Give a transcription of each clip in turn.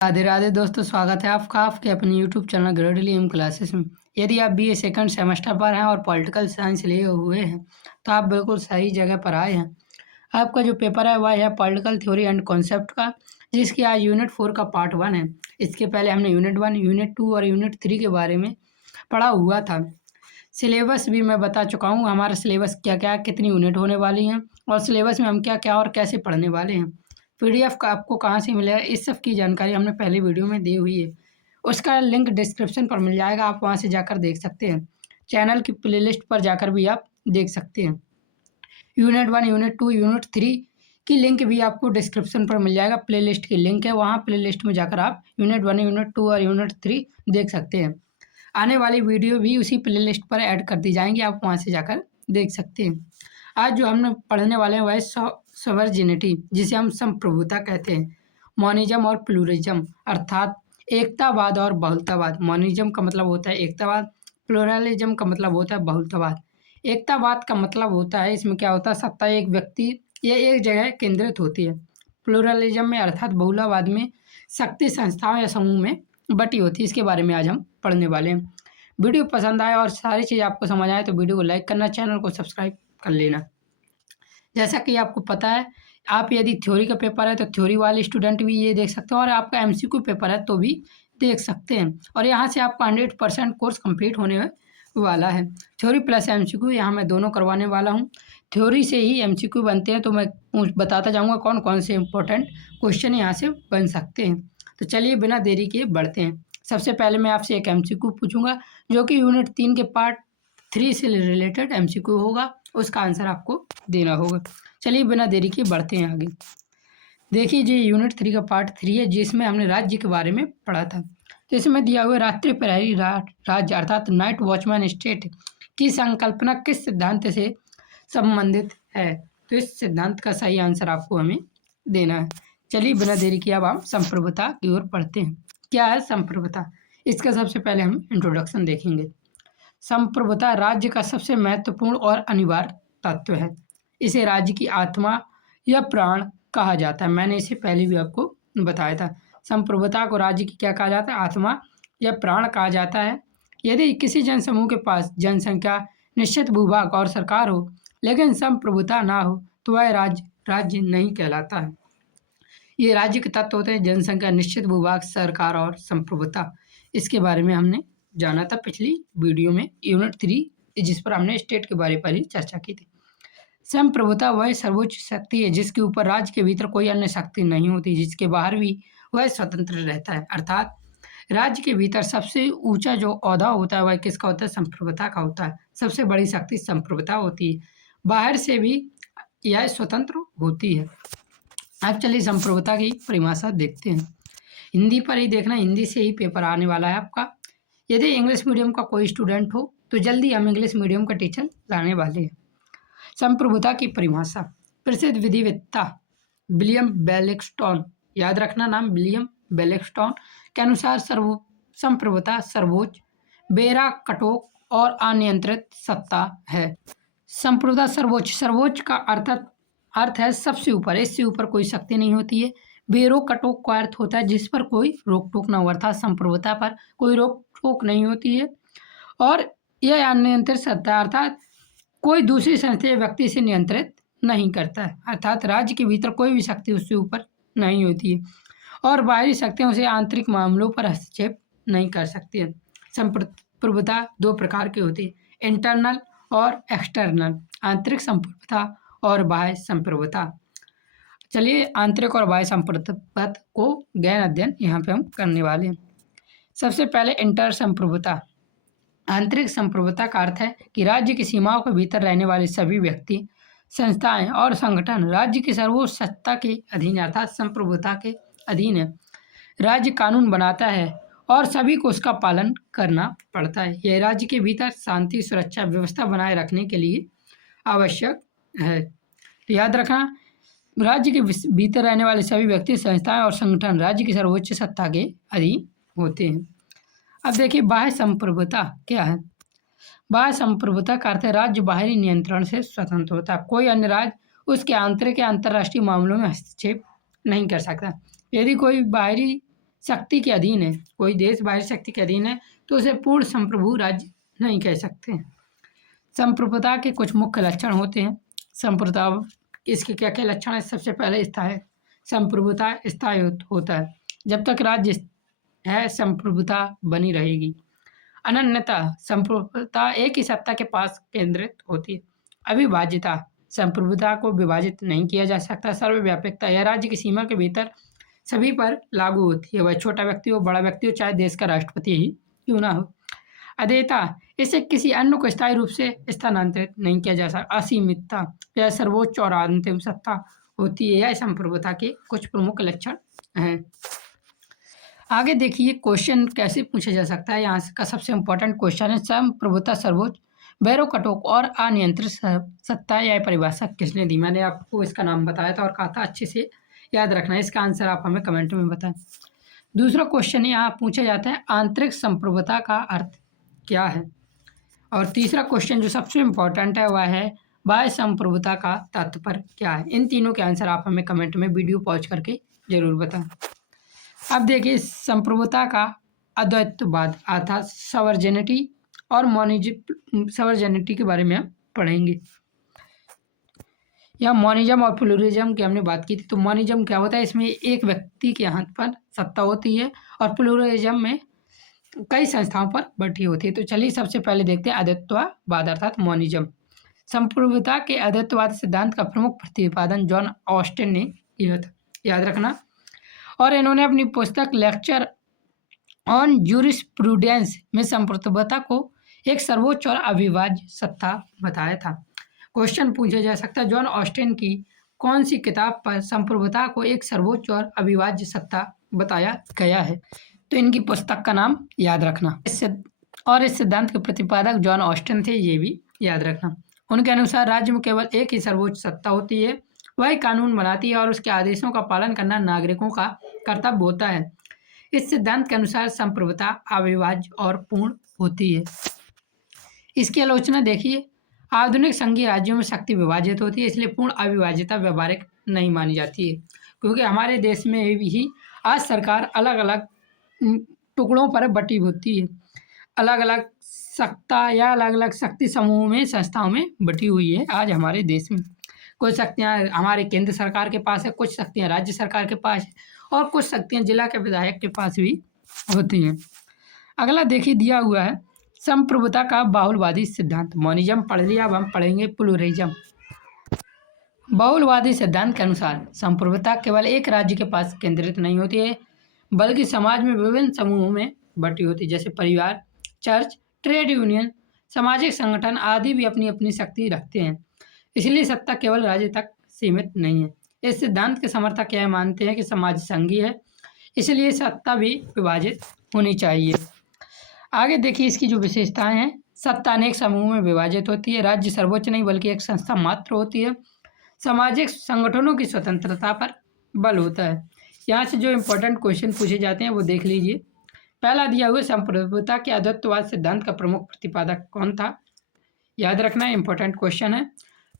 राधे राधे दोस्तों, स्वागत है आपका आपके अपने यूट्यूब चैनल ग्रेडली एम क्लासेस में। यदि आप बीए सेकंड सेमेस्टर पर हैं और पॉलिटिकल साइंस लिए हुए हैं तो आप बिल्कुल सही जगह पर आए हैं। आपका जो पेपर है वह है पॉलिटिकल थ्योरी एंड कॉन्सेप्ट का, जिसकी आज यूनिट 4 का पार्ट 1 है। इसके पहले हमने यूनिट 1, यूनिट 2 और यूनिट 3 के बारे में पढ़ा हुआ था। सिलेबस भी मैं बता चुका हूँ, हमारा सिलेबस क्या क्या कितनी यूनिट होने वाली हैं और सिलेबस में हम क्या क्या और कैसे पढ़ने वाले हैं। पीडीएफ का आपको कहाँ से मिलेगा, इस सब की जानकारी हमने पहले वीडियो में दी हुई है। उसका लिंक डिस्क्रिप्शन पर मिल जाएगा, आप वहाँ से जाकर देख सकते हैं। चैनल की प्लेलिस्ट पर जाकर भी आप देख सकते हैं। यूनिट 1, यूनिट 2, यूनिट 3 की लिंक भी आपको डिस्क्रिप्शन पर मिल जाएगा। प्लेलिस्ट की लिंक है, वहाँ प्लेलिस्ट में जाकर आप यूनिट 1, यूनिट 2 और यूनिट 3 देख सकते हैं। आने वाली वीडियो भी उसी प्लेलिस्ट पर ऐड कर दी जाएंगी, आप वहाँ से जाकर देख सकते हैं। आज जो हम पढ़ने वाले हैं वह है सॉवरेनिटी, जिसे हम संप्रभुता कहते हैं। मॉनिज्म और प्लूरलिज्म अर्थात एकतावाद और बहुलतावाद। मॉनिज्म का मतलब होता है एकतावाद, प्लूरलिज्म का मतलब होता है बहुलतावाद। एकतावाद का मतलब होता है, इसमें क्या होता है, सत्ता एक व्यक्ति या एक जगह केंद्रित होती है। प्लूरलिज्म में अर्थात बहुलवाद में शक्ति संस्थाओं या समूह में बटी होती है। इसके बारे में आज हम पढ़ने वाले हैं। वीडियो पसंद आए और सारी चीज़ आपको समझ आए तो वीडियो को लाइक करना, चैनल को सब्सक्राइब कर लेना। जैसा कि आपको पता है, आप यदि थ्योरी का पेपर है तो थ्योरी वाले स्टूडेंट भी ये देख सकते हैं और आपका एमसीक्यू पेपर है तो भी देख सकते हैं। और यहाँ से आपका 100% कोर्स कंप्लीट होने वाला है। थ्योरी प्लस एमसीक्यू यहाँ मैं दोनों करवाने वाला हूँ। थ्योरी से ही एमसीक्यू बनते हैं, तो मैं बताता जाऊँगा कौन कौन से इंपॉर्टेंट क्वेश्चन यहाँ से बन सकते हैं। तो चलिए बिना देरी किए बढ़ते हैं। सबसे पहले मैं आपसे एक एमसीक्यू पूछूंगा जो कि यूनिट 3 के पार्ट 3 से रिलेटेड एमसीक्यू होगा, उसका आंसर आपको देना होगा। चलिए बिना देरी के बढ़ते हैं आगे। देखिए जी, यूनिट 3 का पार्ट 3 है, जिसमें हमने राज्य के बारे में पढ़ा था। तो इसमें दिया हुआ रात्रि प्रहरी राज्य अर्थात नाइट वॉचमैन स्टेट की संकल्पना किस सिद्धांत से संबंधित है। तो इस सिद्धांत का सही आंसर आपको हमें देना है। चलिए बिना देरी किए अब हम संप्रभुता की ओर पढ़ते हैं। क्या है संप्रभुता, इसका सबसे पहले हम इंट्रोडक्शन देखेंगे। संप्रभुता राज्य का सबसे महत्वपूर्ण और अनिवार्य तत्व है। इसे राज्य की आत्मा या प्राण कहा जाता है। मैंने इसे पहले भी आपको बताया था। संप्रभुता को राज्य की क्या कहा जाता है, आत्मा या प्राण कहा जाता है। यदि किसी जनसमूह के पास जनसंख्या, निश्चित भूभाग और सरकार हो लेकिन संप्रभुता ना हो तो वह राज्य नहीं कहलाता है। ये राज्य के तत्व होते हैं जनसंख्या, निश्चित भूभाग, सरकार और संप्रभुता। इसके बारे में हमने जाना था पिछली वीडियो में, यूनिट 3, जिस पर हमने स्टेट के बारे पर ही चर्चा की थी। संप्रभुता वह सर्वोच्च शक्ति है जिसके ऊपर राज्य के भीतर कोई अन्य शक्ति नहीं होती, जिसके बाहर भी वह स्वतंत्र रहता है। अर्थात राज्य के भीतर सबसे ऊंचा जो ओहदा होता है वह किसका होता है, संप्रभुता का होता है। सबसे बड़ी शक्ति संप्रभुता होती है, बाहर से भी यह स्वतंत्र होती है। अब चलिए संप्रभुता की परिभाषा देखते हैं। हिंदी पर ही देखना, हिंदी से ही पेपर आने वाला है आपका। यदि इंग्लिश मीडियम का कोई स्टूडेंट हो तो जल्दी हम इंग्लिश मीडियम का टीचर लाने वाले हैं। संप्रभुता की परिभाषा, प्रसिद्ध विधिवेत्ता विलियम बेलिंगस्टोन, याद रखना नाम, विलियम बेलिंगस्टोन के अनुसार संप्रभुता सर्वोच्च, बेरा कटोक और अनियंत्रित सत्ता है। संप्रभुता सर्वोच्च, सर्वोच्च का अर्थ है सबसे ऊपर, इससे ऊपर कोई शक्ति नहीं होती है। बेरो कटोक का अर्थ होता है जिस पर कोई रोक टोक ना हो, अर्थात संप्रभुता पर कोई रोक टोक नहीं होती है। और यह अनियंत्रित सत्ता अर्थात कोई दूसरी संस्था या व्यक्ति से नियंत्रित नहीं करता है, अर्थात राज्य के भीतर कोई भी शक्ति उससे ऊपर नहीं होती है और बाहरी शक्तियाँ उसे आंतरिक मामलों पर हस्तक्षेप नहीं कर सकती है। संप्रभुता दो प्रकार की होती है, इंटरनल और एक्सटर्नल, आंतरिक संप्रभुता और बाह्य संप्रभुता। चलिए आंतरिक और बाह्य संप्रभुता को गहन अध्ययन यहाँ पे हम करने वाले हैं। सबसे पहले इंटर संप्रभुता। आंतरिक संप्रभुता का अर्थ है कि राज्य की सीमाओं के भीतर रहने वाले सभी व्यक्ति, संस्थाएं और संगठन राज्य की सर्वोच्च सत्ता के अधीन अर्थात संप्रभुता के अधीन है। राज्य कानून बनाता है और सभी को उसका पालन करना पड़ता है। यह राज्य के भीतर शांति, सुरक्षा, व्यवस्था बनाए रखने के लिए आवश्यक है। तो याद रखना, राज्य के भीतर रहने वाले सभी व्यक्ति, संस्थाएं और संगठन राज्य की सर्वोच्च सत्ता के अधीन होते हैं। अब देखिए बाह्य संप्रभुता क्या है। बाह्य संप्रभुता का अर्थ है राज्य बाहरी नियंत्रण से स्वतंत्र होता है। कोई अन्य राज्य उसके आंतरिक या अंतर्राष्ट्रीय मामलों में हस्तक्षेप नहीं कर सकता। यदि कोई बाहरी शक्ति के अधीन है, कोई देश बाह्य शक्ति के अधीन है, तो उसे पूर्ण संप्रभु राज्य नहीं कह सकते। संप्रभुता के कुछ मुख्य लक्षण होते हैं। संप्रभुता इसके क्या क्या लक्षण है? सबसे पहले स्थायी संप्रभुता स्थायी होता है, जब तक राज्य है संप्रभुता बनी रहेगी। अनन्यता संप्रभुता एक ही सत्ता के पास केंद्रित होती है। अविभाज्यता संप्रभुता को विभाजित नहीं किया जा सकता। सर्वव्यापकता यह राज्य की सीमा के भीतर सभी पर लागू होती है, वह छोटा व्यक्ति हो बड़ा व्यक्ति हो, चाहे देश का राष्ट्रपति ही क्यों ना हो। अदेयता इसे किसी अन्य को स्थायी रूप से स्थानांतरित नहीं किया जा सकता। असीमितता यह सर्वोच्च और अंतिम सत्ता होती है। यह संप्रभुता के कुछ प्रमुख लक्षण हैं। आगे देखिए क्वेश्चन कैसे पूछा जा सकता है। यहाँ का सबसे इम्पोर्टेंट क्वेश्चन है संप्रभुता सर्वोच्च बैरोकटोक और अनियंत्रित सत्ता यह परिभाषा किसने दी? मैंने आपको इसका नाम बताया था और कहा था अच्छे से याद रखना है। इसका आंसर आप हमें कमेंट में बताएं। दूसरा क्वेश्चन यहाँ पूछा जाता है आंतरिक संप्रभुता का अर्थ क्या है? और तीसरा क्वेश्चन जो सबसे इम्पोर्टेंट है वह है बाह्य संप्रभुता का तात्पर्य क्या है? इन तीनों के आंसर आप हमें कमेंट में वीडियो पॉज करके जरूर बताएं। अब देखिए संप्रभुता का अद्वैतवाद अर्थात सवर्जेनिटी और सवर्जेनिटी के बारे में हम पढ़ेंगे। या मोनिज्म और प्लूरलिज्म की हमने बात की थी। तो मोनिज्म क्या होता है? इसमें एक व्यक्ति के हाथ पर सत्ता होती है और प्लूरलिज्म में कई संस्थाओं पर बटी होती है। तो चलिए सबसे पहले देखते हैं अद्वैतवाद अर्थात मोनिज्म। संप्रभुता के अद्वैतवाद सिद्धांत का प्रमुख प्रतिपादन जॉन ऑस्टिन ने किया था, याद रखना। और इन्होंने अपनी पुस्तक लेक्चर ऑन ज्यूरिस्प्रूडेंस में संप्रभुता को एक सर्वोच्च और अविभाज्य सत्ता बताया था। क्वेश्चन पूछा जा सकता है जॉन ऑस्टिन की कौन सी किताब पर संप्रभुता को एक सर्वोच्च और अविभाज्य सत्ता बताया गया है? तो इनकी पुस्तक का नाम याद रखना। इस सिद्धांत के प्रतिपादक जॉन ऑस्टिन थे, ये भी याद रखना। उनके अनुसार राज्य में केवल एक ही सर्वोच्च सत्ता होती है, वही कानून बनाती है और उसके आदेशों का पालन करना नागरिकों का कर्तव्य होता है। इस सिद्धांत के अनुसार संप्रभुता अविभाज्य और पूर्ण होती है। इसकी आलोचना देखिए, आधुनिक संघीय राज्यों में शक्ति विभाजित होती है, इसलिए पूर्ण अविभाज्यता व्यवहारिक नहीं मानी जाती है, क्योंकि हमारे देश में भी आज सरकार अलग अलग टुकड़ों पर बटी होती है, अलग अलग सत्ता या अलग अलग शक्ति समूह में संस्थाओं में बटी हुई है आज हमारे देश में। कुछ शक्तियाँ हमारे केंद्र सरकार के पास है, कुछ शक्तियाँ राज्य सरकार के पास है और कुछ शक्तियाँ जिला के विधायक के पास भी होती हैं। अगला देखिए दिया हुआ है संप्रभुता का बहुलवादी सिद्धांत। मोनिज्म पढ़ लिया, अब हम पढ़ेंगे प्लूरलिज्म। बहुलवादी सिद्धांत के अनुसार संप्रभुता केवल एक राज्य के पास केंद्रित नहीं होती है, बल्कि समाज में विभिन्न समूहों में बटी होती है, जैसे परिवार, चर्च, ट्रेड यूनियन, सामाजिक संगठन आदि भी अपनी अपनी शक्ति रखते हैं। इसलिए सत्ता केवल राज्य तक सीमित नहीं है। इस सिद्धांत के समर्थक यह मानते हैं कि समाज संघीय है, इसलिए सत्ता भी विभाजित होनी चाहिए। आगे देखिए इसकी जो विशेषताएं हैं। सत्ता अनेक समूह में विभाजित होती है, राज्य सर्वोच्च नहीं बल्कि एक संस्था मात्र होती है, सामाजिक संगठनों की स्वतंत्रता पर बल होता है। यहाँ से जो इम्पोर्टेंट क्वेश्चन पूछे जाते हैं वो देख लीजिए। पहला दिया हुआ संप्रभुता के अद्वैतवाद सिद्धांत का प्रमुख प्रतिपादक कौन था? याद रखना, इम्पोर्टेंट क्वेश्चन है,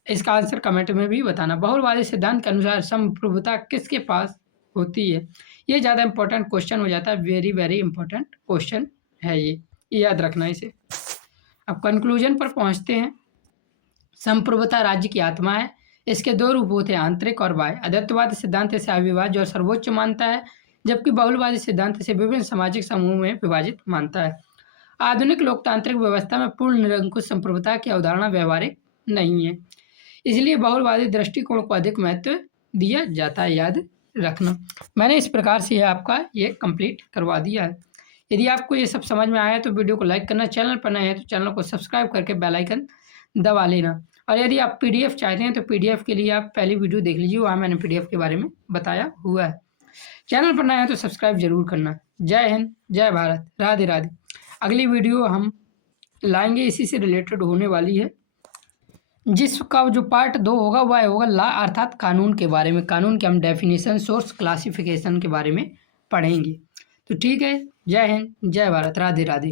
इसका आंसर कमेंट में भी बताना। बहुलवादी सिद्धांत के अनुसार संप्रभुता किसके पास होती है? ये ज़्यादा इंपॉर्टेंट क्वेश्चन हो जाता है, वेरी वेरी इंपॉर्टेंट क्वेश्चन है ये याद रखना इसे। अब कंक्लूजन पर पहुंचते हैं। संप्रभुता राज्य की आत्मा है, इसके दो रूप होते हैं, आंतरिक और बाह्य। अद्वैतवाद सिद्धांत इसे अविभाज्य और सर्वोच्च मानता है, जबकि बहुलवादी सिद्धांत इसे विभिन्न सामाजिक समूह में विभाजित मानता है। आधुनिक लोकतांत्रिक व्यवस्था में पूर्ण निरंकुश संप्रभुता की अवधारणा व्यवहारिक नहीं है, इसलिए बहुलवादी दृष्टिकोण को अधिक महत्व दिया जाता है, याद रखना। मैंने इस प्रकार से आपका ये कंप्लीट करवा दिया है। यदि आपको ये सब समझ में आया तो वीडियो को लाइक करना, चैनल पर नए हैं तो चैनल को सब्सक्राइब करके बेल आइकन दबा लेना। और यदि आप पीडीएफ चाहते हैं तो पीडीएफ के लिए आप पहली वीडियो देख लीजिए, वहाँ मैंने पीडीएफ के बारे में बताया हुआ है। चैनल पर नए हैं तो सब्सक्राइब जरूर करना। जय हिंद, जय भारत, राधे राधे। अगली वीडियो हम लाएंगे इसी से रिलेटेड होने वाली है, जिसका जो पार्ट 2 होगा वह होगा लॉ अर्थात कानून के बारे में। कानून के हम डेफिनेशन, सोर्स, क्लासिफिकेशन के बारे में पढ़ेंगे। तो ठीक है, जय हिंद, जय भारत, राधे राधे।